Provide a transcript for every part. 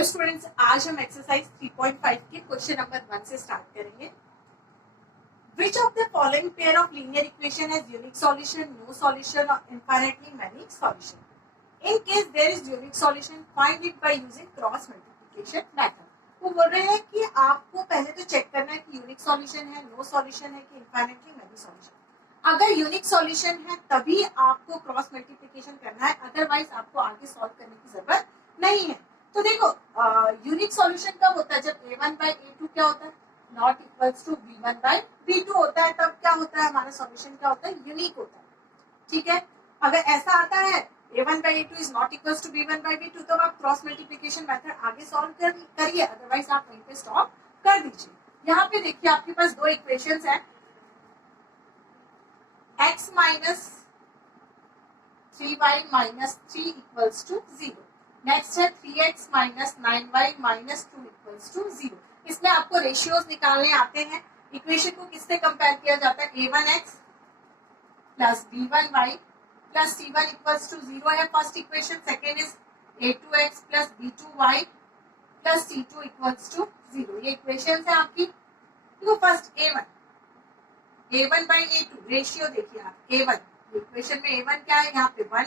Hello students, आज हम exercise 3.5 के क्वेश्चन नंबर 1 से स्टार्ट करेंगे। Which of the following pair of linear equation has unique solution, no solution or infinitely many solution? In case there is unique solution, find it by using cross multiplication method. वो बोल रहे हैं कि आपको पहले तो check करना है कि यूनिक सॉल्यूशन है, नो सॉल्यूशन है कि इनफाइनाइटली मेनी सॉल्यूशन। अगर यूनिक सॉल्यूशन है तभी आपको क्रॉस मल्टीप्लिकेशन करना है, अदरवाइज आपको आगे सॉल्व करने की जरूरत नहीं है। तो देखो यूनिक सॉल्यूशन कब होता है? जब a1 by a2 क्या होता है? Not equals to b1 by b2 होता है। तब क्या होता है? हमारा सॉल्यूशन क्या होता है? यूनिक होता है। ठीक है, अगर ऐसा आता है a1 by a2 is not equals to b1 by b2 तो आप क्रॉस मल्टीप्लिकेशन मेथड आगे सॉल्व करिए, अदरवाइज आप वहीं पे स्टॉप कर दीजिए। यहाँ पे देखिए आपके पास दो इक्वेशंस हैं, x minus 3y minus 3 equals to 0। Next है 3x minus 9y minus 2 equals to 0। इसमें आपको रेशियोज निकालने आते हैं। इक्वेशन को किससे कंपेयर किया जाता है? a1x plus b1y plus c1 equals to 0 है first equation. Second is a2x plus b2y plus c2 equals to 0। ये इक्वेशन है आपकी। देखो first a1 by a2 ratio देखिए आप, a1 इक्वेशन में a1 क्या है? यहाँ पे 1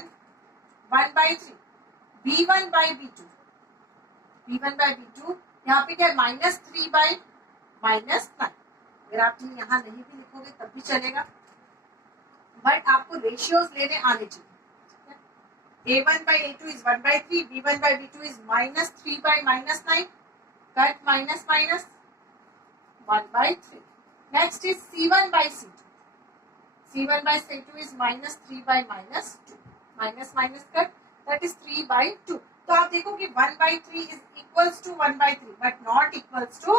by 3, b1 by b2 यहाँ पे क्या है? Minus 3 by minus 9। अगर आप यहाँ नहीं भी लिखोगे तब भी चलेगा, बट आपको रेशियोज लेने आने चाहिए। a1 by a2 is 1 by 3, b1 by b2 is minus 3 by minus 9, cut minus minus 1 by 3। Next is c1 by c2, c1 by c2 is minus 3 by minus 2, minus minus cut, that is 3 by 2। तो आप देखो कि 1 by 3 is equals to 1 by 3 but not equals to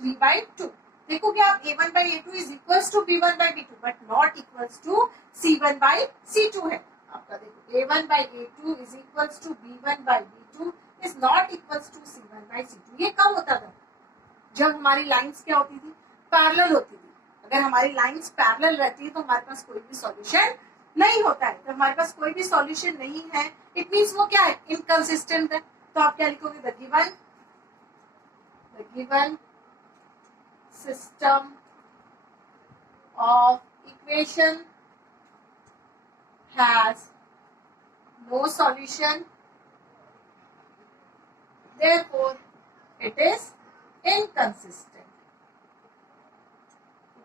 3 by 2। देखो कि आप a1 by a2 is equals to b1 by b2 but not equals to c1 by c2 है आपका। देखो a1 by a2 is equals to b1 by b2 is not equals to c1 by c2। ये कब होता था? जब हमारी lines क्या होती थी? पैरेलल होती थी। अगर हमारी लाइंस पैरेलल रहती है तो हमारे पास कोई भी सॉल्यूशन नहीं होता है। तो हमारे पास कोई भी सॉल्यूशन नहीं है, इट मींस वो क्या है? इनकंसिस्टेंट है। तो आप क्या लिखोगे? The given system of equation has no solution, therefore it is inconsistent.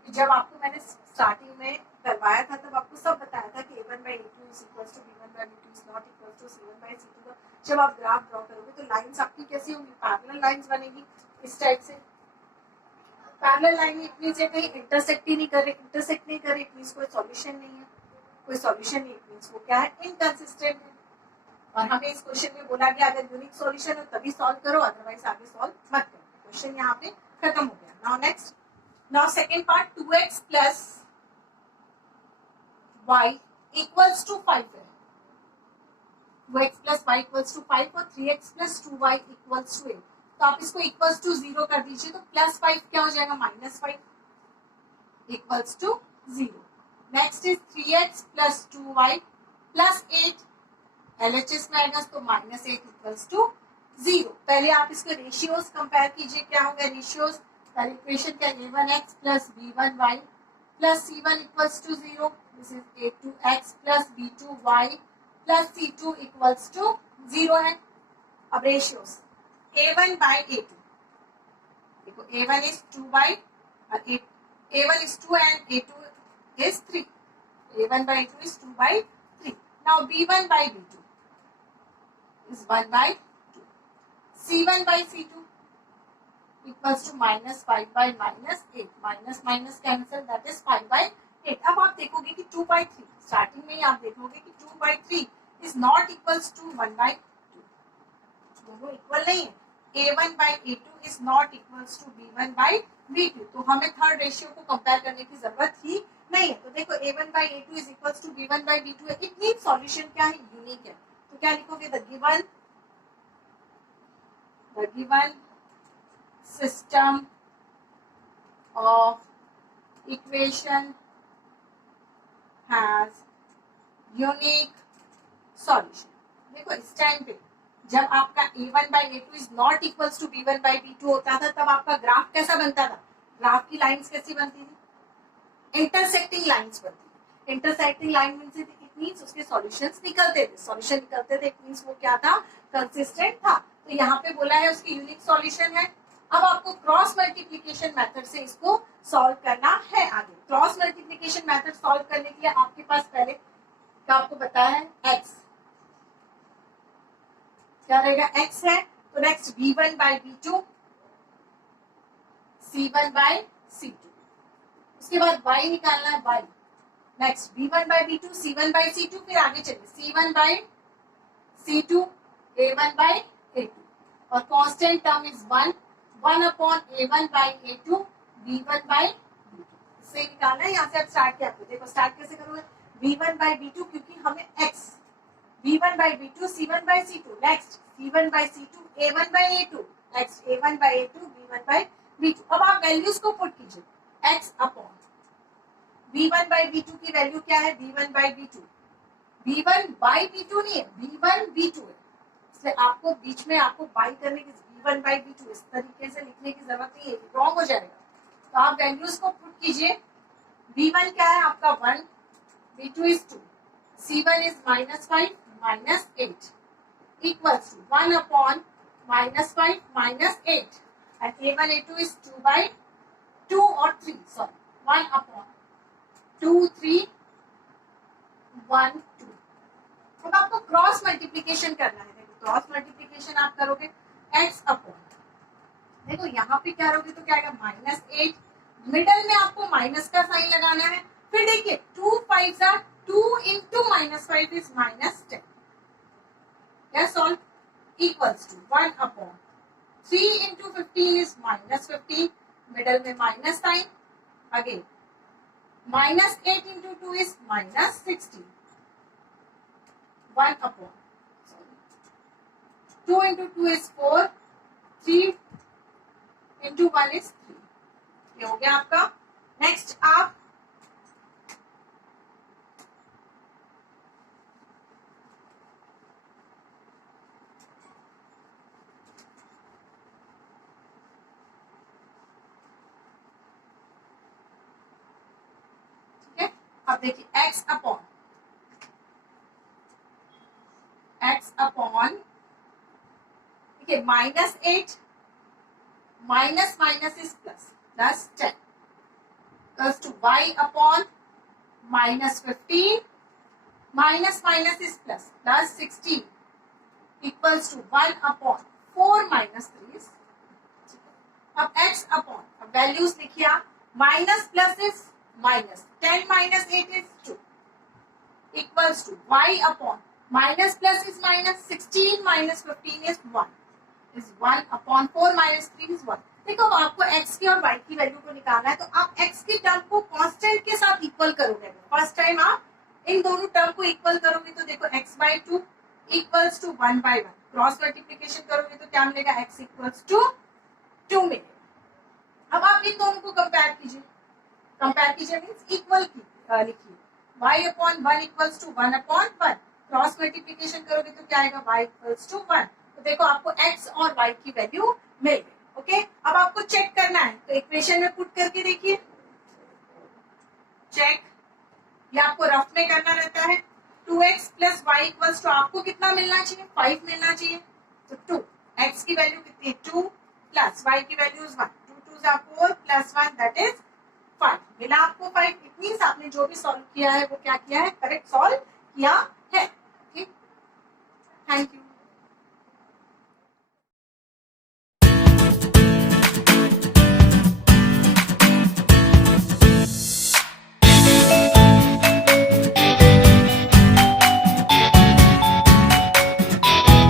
जब आपको मैंने स्टार्टिंग में करवाया था तब आपको सब बताया था कि a1 by a2 is equals to b1 by b2 is not equals to c1 by c2। जब आप ग्राफ ड्रॉ करोगे तो लाइंस आपकी कैसी होंगी? पैरेलल लाइंस बनेगी इस टाइप से। पैरेलल लाइन इट मींस ये कहीं इंटरसेक्ट नहीं कर रहे, इट मींस कोई सॉल्यूशन नहीं है। कोई सॉल्यूशन नहीं, इट मींस वो क्या है? इनकंसिस्टेंट है। और हमें इस क्वेश्चन में बोला गया अगर यूनिक सॉल्यूशन हो तभी सॉल्व करो, अदरवाइज आगे सॉल्व मत करो। क्वेश्चन यहाँ पे खत्म हो गया। Now next, now second part, 2x plus y equals to 5 है। 2x plus y equals to 5 और 3x plus 2y equals to 8। तो आप इसको इक्वल्स टू 0 कर दीजिए तो प्लस 5 क्या हो जाएगा? Minus 5 equals to 0। Next is 3x plus 2y plus 8, LHS में आएगा तो माइनस 8 इक्वल्स टू 0। पहले आप इसके रेशियोज कंपेयर कीजिए, क्या होगा रेशियोज? पहले इक्वेशन क्या? a1x plus b1y plus c1 equals to 0, this is a2x plus b2y plus c2 equals to 0 है। अब रेशियोज a1 by a2, देखो a1 is 2 by a1 is 2 and a2 is 3, a1 by a2 is 2 by 3। now b1 by b2 is 1 by 2, c1 by c2 equals to minus 5 by minus 8, minus minus cancel, that is 5 by 8। अब आप देखोगे कि 2 by 3, starting में ही आप देखोगे कि 2 by 3 is not equals to 1 by 2, दोनों equal नहीं है। a1 by a2 is not equals to b1 by b2, तो हमें थर्ड रेशियो को कंपेयर करने की जरूरत ही नहीं है। तो देखो a1 by a2 is equals to b1 by b2 है, इट मींस सॉल्यूशन क्या है? यूनिक है। तो क्या लिखोगे? The given system of equation has unique solution। देखो इस टाइम पे जब आपका a1/a2 is not equals to b1/b2 होता था, तब आपका ग्राफ कैसा बनता था? ग्राफ की लाइंस कैसी बनती थी? इंटरसेक्टिंग लाइंस बनती थी। इंटरसेक्टिंग लाइन मींस उसके सॉल्यूशंस निकलते थे, सॉल्यूशन निकलते थे, इट मींस वो क्या था? कंसिस्टेंट था। तो यहाँ पे बोला है उसकी यूनिक सॉल्यूशन है। अब आपको क्रॉस मल्टीप्लीकेशन मेथड से इसको सॉल्व करना है। आगे क्रॉस मल्टीप्लीकेशन मेथड सॉल्व करने के लिए आपके पास पहले क्या आपको पता है? x क्या रहेगा? x है, तो नेक्स्ट v1/v2 c1/c2, उसके बाद y निकालना है, y नेक्स्ट b1/b2 c1/c2, फिर आगे चलिए c1/c2 a1/a2 और constant term is 1 upon a1/a2 b1/b2 से निकालना है। यहाँ से आप स्टार्ट किया, देखो स्टार्ट कैसे करोगे? v1/b2 क्योंकि हमें x v1/b2 c1/c2, next c1/c2 a1/a2, next a1/a2 b1/b2। अब आप वैल्यूज को पुट कीजिए, x अपॉन v1/b2 की वैल्यू क्या है? v1/b2 v1/b2 नहीं है, v1/b2 है, इसलिए आपको बीच में आपको बाई करने की v1/b2 इस तरीके से लिखने की जरूरत नहीं है, रॉन्ग हो जाएगा। तो आप वैल्यूज को पुट कीजिए। v1 क्या है आपका? 1, v2 is 2, c1 is -5 -8 equals to 1 upon -5 -8 and a1/a2 is 2/2 और 3 सॉरी 1 अपॉन 2 3 1 2। अब आपको क्रॉस मल्टीप्लीकेशन करना है। देखो क्रॉस मल्टीप्लीकेशन आप करोगे x अपॉन, देखो यहाँ पे क्या करोगे तो क्या आएगा? -8, मिडल में आपको माइनस का साइन लगाना है। फिर देखिए 2 5 are 2 into -5 is -10, क्या solve? Equals to 1 upon 3 into 15 is -15, middle में minus sign, again -8 into 2 is -16, 1 upon 2 into 2 is 4, 3 into 1 is 3। ये हो गया आपका। नेक्स्ट आप ठीक है, अब देखिए x अपॉन ठीक है -8 minus minus is plus, plus 10 plus two y upon -15 minus minus is plus, plus 16 equals to 1 upon 4 minus 3। अब x अपॉन, अब वैल्यूज लिखिए आप, minus plus is minus, 10 minus 8 is 2 equals to y upon minus plus is minus, 16 minus 15 is 1 is 1 upon 4 minus 3 is 1। देखो आपको x की और y की value को निकालना है, तो आप x की टर्म को कांस्टेंट के साथ इक्वल करोगे। फर्स्ट टाइम आप इन दोनों टर्म को इक्वल करोगे तो देखो x/2 equals to 1/1, cross multiplication करोगे तो क्या मिलेगा? x इक्वल्स टू 2 मिलेगा। अब आप इन दोनों को कंपेयर कीजिए मींस इक्वल लिखिए, y upon 1 equals to 1/1, cross multiplication करोगे तो क्या आएगा? y equals to 1। तो देखो आपको x और y की वैल्यू मिल गई। ओके, अब आपको चेक करना है तो इक्वेशन में पुट करके देखिए, चेक, ये आपको रफ में करना रहता है। 2x plus Y equals to आपको कितना मिलना चाहिए? 5 मिलना चाहिए। तो 2 x की वैल्यू कितनी है? 2 प्लस y की value is 1, 2 2 4 plus 1 that is 5 मिला आपको 5। इट मींस आपने जो भी सॉल्व किया है वो क्या किया है? करेक्ट सॉल्व किया है। ठीक, थैंक यू।